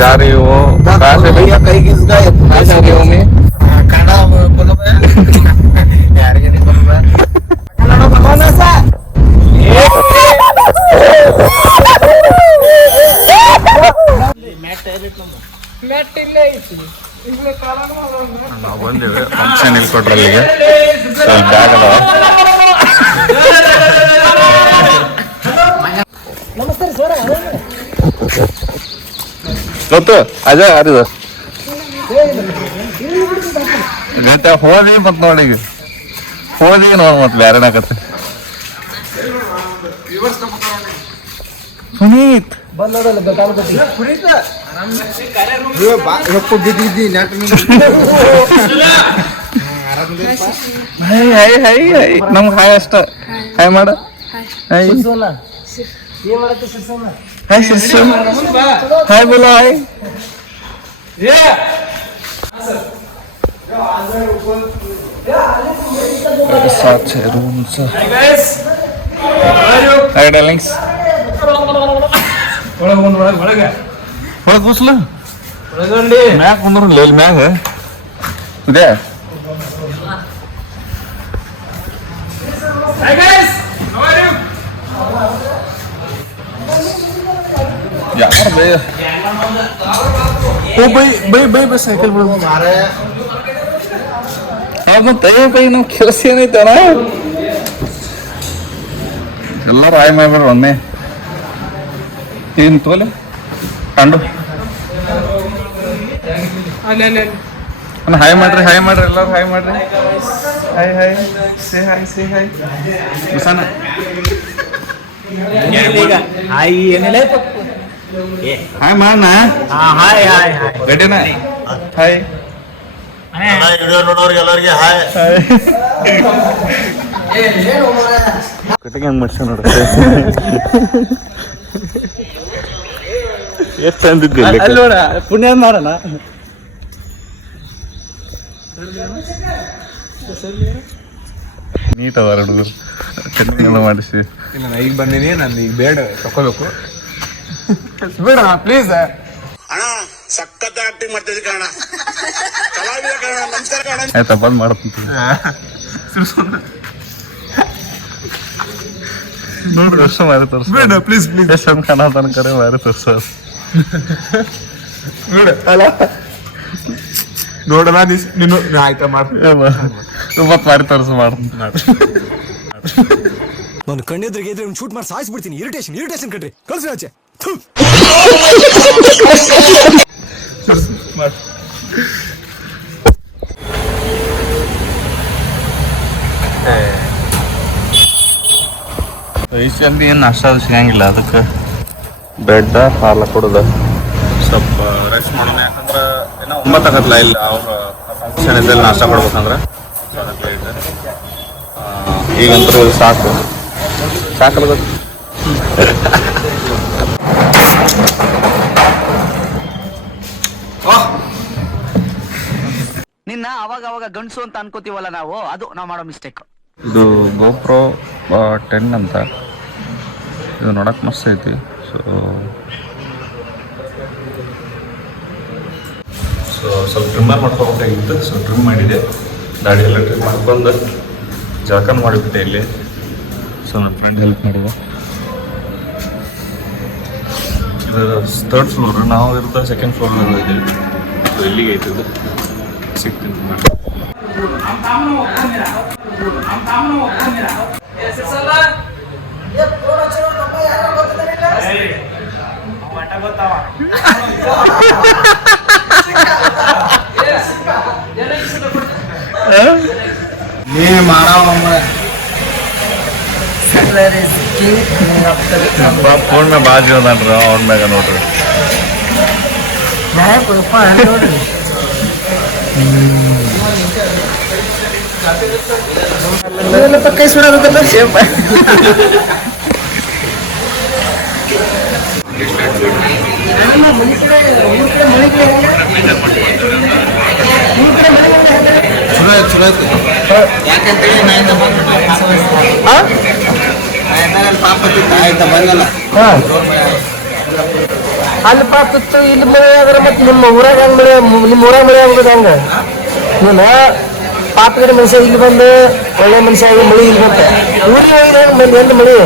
जा रही हो? कहाँ से भैया? कहीं किसका है? कहाँ से रही हो? मैं खाना बोलो मैं यार ये नहीं बोलो मैं खाना बनाना सा ಮ್ಯಾಟ್ ಇಲ್ಲೇ ಐತಿ ಇಲ್ಲೇ ಕಾರಣ ನಾವು ಬಂದೇವೆ ಫಂಕ್ಷನ್ ಇಲ್ಲಿ ಕೊಟ್ರಲ್ಲಿಗೆ ಸ್ವಲ್ಪ ಆಗಲ್ಲ. ನಮಸ್ತೆ ಸರ್. ಗೊತ್ತು ಅಜ ಅರಿದ ಗಂಟೆ ಹೋಗಿ ಮತ್ ನೋಡಿ ಹೋಗಿ ನೋಡ್ ಮತ್ ಬ್ಯಾರೆ ಆಗತ್ತೆ. ಪುನೀತ್ ನಮ್ಗೆ ಹಾಯ್ ಅಷ್ಟ ಹಾಯ್ ಮಾಡ ಹಾಯ್ हाय सिस्टम हाय बोलो हाय साथ है रूम सा हाय डार्लिंग्स ಒಳಗೆ ಕೂಸ್ಲ ಮ್ಯಾಗ ಕುಂದ್ರಲ್ಲ ಇಲ್ಲಿ ಮ್ಯಾಗ ಇದೆ. यार बे ओ भाई साइकिल बोल मारे यार तो तय पे ना खेलसी नहीं तना ಎಲ್ಲರೂ ಹಾಯ್ ಮಾಡ್ಬಿಡ್ರಿ ಒಮ್ಮೆ. तीन तोले ಕಂಡು ಹಾಯ್ ಮಾಡ್ರಿ ಹಾಯ್ ಮಾಡ್ರಿ ಎಲ್ಲರೂ ಹಾಯ್ ಮಾಡ್ರಿ ಹಾಯ್ ಹಾಯ್ ಸೇ ಹಾಯ್ ಬಸನ ಹಾಯ್ ಏನಿಲ್ಲ ಹಾಯ್ ಮಾಡ ಹಾಯ್ ಹಾಯ್ ಗಟ್ಟಿನ ಹಾಯ್ ವಿಡಿಯೋ ನೋಡೋರಿಗೆ ಎಲ್ಲರಿಗೆ ಹಾಯ್ ಕಟ್ಟಿಗೆ ಹೆಂಗ್ ಮಾಡ್ಸ ನೋಡ್ರಿ ಎಷ್ಟು ಚಂದಿದ್ದೆ ಅಲ್ಲೋಣ ಪುಣ್ಯ ಮಾಡೋಣ ನೀಟ್ ಅದಾರ ಹುಡುಗರು ಕಟ್ಟಿಂಗ್ ಮಾಡಿಸಿ. ಇಲ್ಲ ನಾ ಈಗ ಬಂದೀನಿ, ನಾನು ಈಗ ಬೇಡ ತಕೋಬೇಕು ಬೇಡ ಪ್ಲೀಸ್ ಅಣ್ಣ. ಸಖತ್ ಆಕ್ಟಿಂಗ್ ಮಾಡ್ತಿದ್ದೆ ಕಣ, ಕಲಾವಿದ ಕಣ, ನಮಸ್ಕಾರ ಕಣ. ಆಯ್ತಾ ಬಂದ್ ಮಾಡ್ತೀನಿ ನೋಡ್ರಿ ವರ್ಷ ಮಾರಿ ತೋರ್ಸ ಬೇಡ ಪ್ಲೀಸ್ ಪ್ಲೀಸ್ ಎಷ್ಟು ಕಣ ತನಕರೆ ಮಾರಿ ತೋರ್ಸ ನೋಡ ಅಲ್ಲ ನೋಡಲ್ಲ ನೀನು ಆಯ್ತಾ ಮಾಡ್ತೀನಿ ಮತ್ ಮಾರಿ ತೋರ್ಸ ಮಾಡ್ತೀನಿ. ನಾನು ಕಣ್ಣೆದ್ರಿಗೆ ಇದ್ರೆ ಶೂಟ್ ಮಾಡಿ ಸಾಯಿಸ್ಬಿಡ್ತೀನಿ. ಇರಿಟೇಷನ್ ಕಣ್ರಿ, ಕಳ್ಸಿ ಆಚೆ. ವಯಸ್ಸಲ್ಲಿ ಏನು ನಾಷ್ಟ ಅದು ಸಿಗಂಗಿಲ್ಲ, ಅದಕ್ಕೆ ಬೆಡ್ಡ ಹಾಲು ಕೊಡೋದ ಸ್ವಲ್ಪ ರೆಸ್ಟ್ ಮಾಡೋಣ. ಯಾಕಂದ್ರೆ ಏನೋ 9 ಆಗತ್ತಲ್ಲ ಇಲ್ಲ ಅವ್ರು ಫಂಕ್ಷನ್ ಇದ್ದಲ್ಲಿ ನಾಷ್ಟ ಕೊಡ್ಬೇಕಂದ್ರೆ ಈಗಂತೂ ಸಾಕು ಸಾಕಲ್ಲ. ನಿನ್ನ ಅವಾಗ ಗಂಡಸು ಅಂತ ಅನ್ಕೋತೀವಲ್ಲ ನಾವು, ಅದು ನಾವು ಮಾಡೋ ಮಿಸ್ಟೇಕ್. ಇದು GoPro 10 ಅಂತ, ಇದು ನೋಡಕ್ ಮಸ್ತ್ ಐತಿ. ಸೊ ಸ್ವಲ್ಪ ಟ್ರಿಮ್ಮರ್ ಮಾಡ್ಕೋಬೇಕಾಗಿತ್ತು. ಸೊ ಟ್ರಿಮ್ ಮಾಡಿದೆ, ದಾಡಿ ಎಲ್ಲ ಟ್ರಿಮ್ ಮಾಡ್ಕೊಂಡು ಜಳಕನ ಮಾಡಿಬಿಟ್ಟೆ ಇಲ್ಲಿ. ಸೊ ನನ್ನ ಫ್ರೆಂಡ್ ಹೆಲ್ಪ್ ಮಾಡಿದ. ಇದು 3rd ಫ್ಲೋರ್, ನಾವು ಇರ್ತಾ 2nd ಫ್ಲೋರ್ ಇದ್ದೀವಿ. ಸೊ ಇಲ್ಲಿಗೆ ಐತಿದ್ದು ಸಿಗ್ತೀನಿ. ಫೋನ್ ಮೇ ಬಾಜು ಅದಾನ್ರ ಅವನ ಮ್ಯಾಗ ನೋಡ್ರಿ. ಕೈ ಸುಡೋದಲ್ಲ ಚಲೋ ಯಾಕಂತೇಳಿ ಪಾಪ ಆಯ್ತಾ ಬಂದಲ್ಲ ಅಲ್ಲಿ ಪಾತ್ರ ಇಲ್ಲಿ ಮಳೆ ಆದ್ರೆ ಮತ್ತೆ ನಿಮ್ಮ ಊರಾಗ ಹೆಂಗ್ ಮಳೆ ನಿಮ್ಮ ಊರಾಗ ಮಳೆ ಆಗೋದು ಹಂಗ ನೀನು ಪಾಪಗಡೆ ಮನುಷ್ಯ ಇಲ್ಲಿ ಬಂದು ಒಳ್ಳೆ ಮನುಷ್ಯ ಆಗಿ ಮಳಿ ಇಲ್ಲಿ ಬಂತ ಊರಿಗೆ ಹೋಗಿ ಹೆಂಗ್ ಬಂದು ಎಂದು ಮಳಿ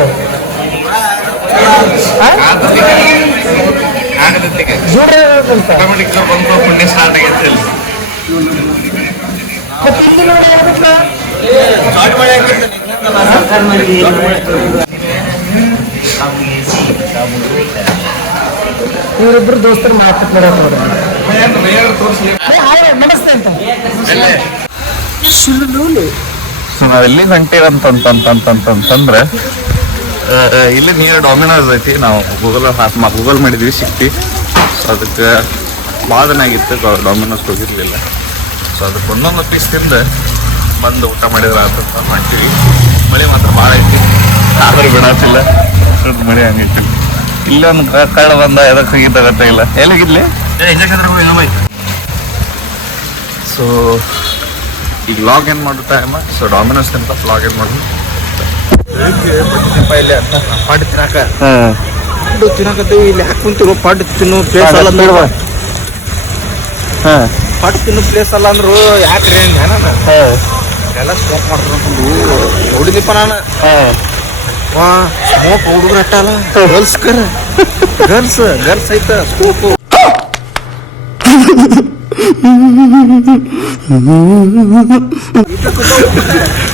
ಜೋರಂತ ಮತ್ತೆ ಇಲ್ಲಿ ನೋಡಿ ಇವರಿಬ್ರು ದೋಸ್ತರು ಮಾತಾಡ್ತಾರೆ ನಮಸ್ತೆ ಅಂತ ಸೊ ನಾವೆಲ್ಲಿ ಹೊಂಟೇವಂತಂತಂದ್ರೆ ಇಲ್ಲಿ ನಿಯರ್ ಡಾಮಿನೋಸ್ ಐತಿ. ನಾವು ಗೂಗಲ್ ಮಾಡಿದ್ವಿ ಸಿಕ್ತಿ. ಸೊ ಅದಕ್ಕೆ ಭಾಳ ದಿನ ಆಗಿತ್ತು ಡಾಮಿನೋಸ್ ಹೋಗಿರ್ಲಿಲ್ಲ. ಸೊ ಅದಕ್ಕೆ ಒಂದೊಂದು ಪೀಸ್ ತಿಂದು ಬಂದು ಊಟ ಮಾಡಿದ್ರೆ ಆತಂತ ಮಾಡ್ತೀವಿ. ಮಳೆ ಮಾತ್ರ ಭಾಳ ಐತಿ, ಆದರೂ ಬಿಡತ್ತಿಲ್ಲ. ಮಳೆ ಹಂಗೈತಿ. ಇಲ್ಲೊಂದು ಕಳ್ಳ ಬಂದ ಎದಕ್ಕೆ ಹೋಗಿದ್ದಾಗತ್ತೆ ಇಲ್ಲ. ಎಲ್ಲಿಗಿದ್ಲಿ ಸೊ ಈಗ ಲಾಗ್ ಏನ್ ಮಾಡು ಟೈಮ್. ಸೊ ಡಾಮಿನೋಸ್ ಅಂತ ಲಾಗ್ ಏನ್ ಮಾಡೋದು ಪಾಡು ತಿನ್ನಕ ತಿನ್ನಕತ್ತೀವಿ. ಇಲ್ಲಿ ಯಾಕೆ ಕುಂತಿರೋ ಪಾಡು ತಿನ್ನೋ ಪ್ಲೇಸ್ ಅಲ್ಲ ಪಾಡು ತಿನ್ನೋ ಪ್ಲೇಸ್ ಅಲ್ಲ ಅಂದ್ರು ಯಾಕ್ರಿ ಎಲ್ಲ ಸ್ಮೋಕ್ ಮಾಡ್ಕೊಂಡು ನೋಡಿದಿಪ್ಪ ನಾನು. ಸ್ಮೋಕ್ ಹುಡುಗರು ಅಟ್ಟಲ್ಲ ಗರ್ಲ್ಸ್ ಐತ ಸ್ಮೋಕು.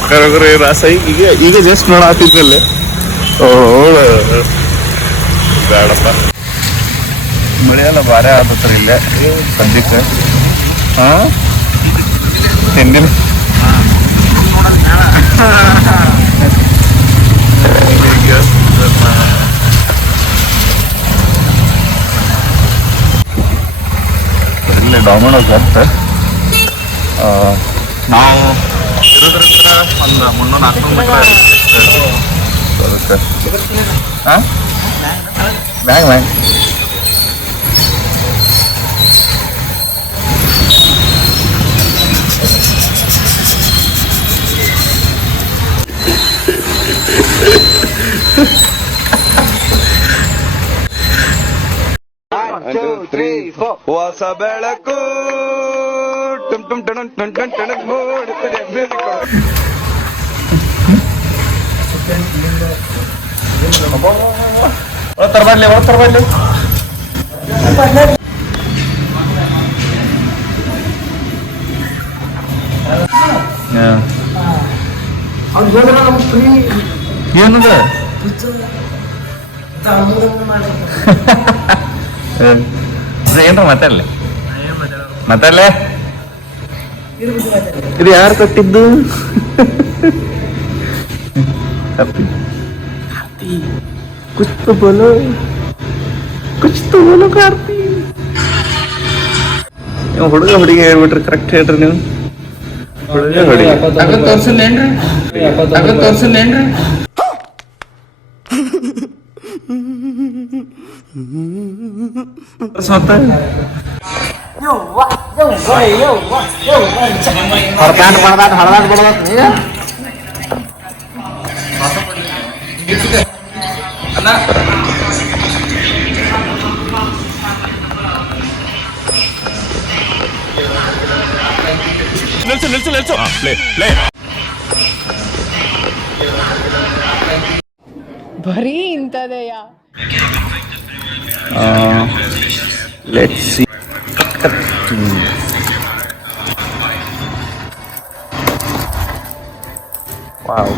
ಕರಗರ ರಾಸ ಈಗ ಜಸ್ಟ್ ನೋಡಾತಿದ್ರಲ್ಲಿ ಬೇಡಪ್ಪ. ಮಳೆ ಎಲ್ಲ ಭಾರಿ ಆದತ್ರ ಇಲ್ಲೇ ಸದ್ಯಕ್ಕೆ. ಹಿಂದಿನ ಇಲ್ಲಿ ಡಾಮಿನೋಸ್ ಅಂತ ನಾವು ಇರೋದ್ರಿಂದ ಒಂದು 300-400 ಮೀಟರ್ ಅದಕ್ಕೆ ಹಾಂ ಬ್ಯಾಂಗ್ ಹೊಸ ಬೆಳಕು ಟುಮ್ ಟುಮ್ ಟಣ್ ಟಣ್ ಟಣ್ ಟಣ್ ತರಬಾಡ್ಲಿ ಏನದ ಏನ್ರ ಮಾತಾಡ್ಲೆ ಇದು ಯಾರು ಕಟ್ಟಿದ್ದು? कुछ तो बोलो ಕಾರ್ತಿ. ನೀವು ಹುಡುಗಿ ಹೇಳ್ಬಿಟ್ರಿ ಕರೆಕ್ಟ್ ಹೇಳ್ರಿ. ನೀವು ಹುಡುಗಿ ತೋರ್ಸಲ್ಲೇನ್ರಿ ಮತ್ತೆ ಹಳದಾಡ್ ಬಿಡ್ಬೇಕು ಈಗ. ನಿಲ್ಸು ಬರೀ ಇಂಥದೆಯಾ? Let's see. ವಾವ್.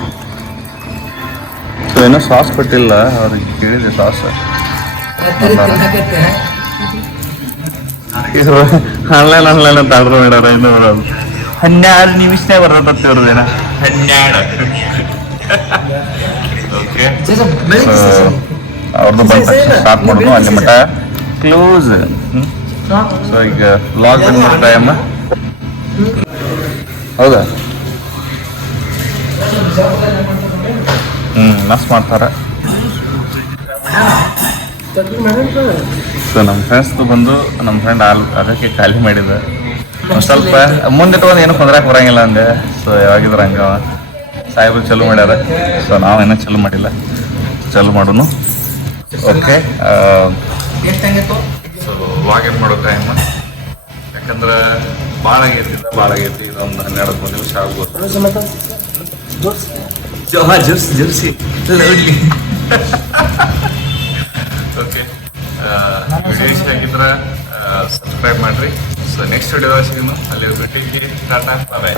ಸೊ ಏನೋ ಸಾಸ್ ಕೊಟ್ಟಿಲ್ಲ ಅವ್ರಿಗೆ, ಕೇಳಿದೆ ಸಾಸ್ ಆನ್ಲೈನ್ ಅಂತ ಆರ್ಡ್ರ್ ಮಾಡ್ಯಾರ. ಇನ್ನು ಬರೋದು 12 ನಿಮಿಷನೇ ಬರೋದತ್ತೆ ಅವ್ರದ್ದೇನ 12. ಓಕೆ, ಅವ್ರದ್ದು ಬಂದ ತಕ್ಷಣ ಸ್ಟಾರ್ಟ್ ಮಾಡೋದು, ಅಲ್ಲಿ ಮಟ್ಟ ಕ್ಲೋಸ್. ಸೊ ಈಗ ವ್ಲಾಗ್ ಮಾಡೋ ಟೈಮ್ ಹೌದಾ? ಮಸ್ತ್ ಮಾಡ್ತಾರೆ. ಸೊ ನಮ್ಮ ಫ್ರೆಂಡ್ಸ್ದು ಬಂದು ನಮ್ಮ ಫ್ರೆಂಡ್ ಅದಕ್ಕೆ ಖಾಲಿ ಮಾಡಿದ. ಸ್ವಲ್ಪ ಮುಂದೆ ತಗೊಂಡು ಏನು ಕುಂದ್ರಾಕ್ ಬರಂಗಿಲ್ಲ ಹಂಗೆ. ಸೊ ಯಾವಾಗಿದ್ರು ಹಂಗ ಸಾಹೇಬ್ರು ಚಲೋ ಮಾಡ್ಯಾರ. ಸೊ ನಾವೇನೋ ಚಲೋ ಮಾಡಿಲ್ಲ, ಚಲೋ ಮಾಡೋನು. ಓಕೆ, ಸೊ ವಾಕಿಂಗ್ ಮಾಡೋ ಟೈಮ್, ಯಾಕಂದ್ರೆ ಭಾಳ ಆಗೈತಿ ಇದೊಂದು 12 ನಿಮಿಷ ಆಗ್ಬೋದು. ಜರ್ಸಿ ಓಕೆ, ವಿಡಿಯೋ ಇಷ್ಟ ಆಗಿದ್ರೆ ಸಬ್ಸ್ಕ್ರೈಬ್ ಮಾಡ್ರಿ. ಸೊ ನೆಕ್ಸ್ಟ್ ವಿಡಿಯೋದಾಗ ಸಿಗೋಣ. ಅಲ್ಲಿ ಭೇಟಿಗೆ ಟಾಟಾ ಬಾಯ್.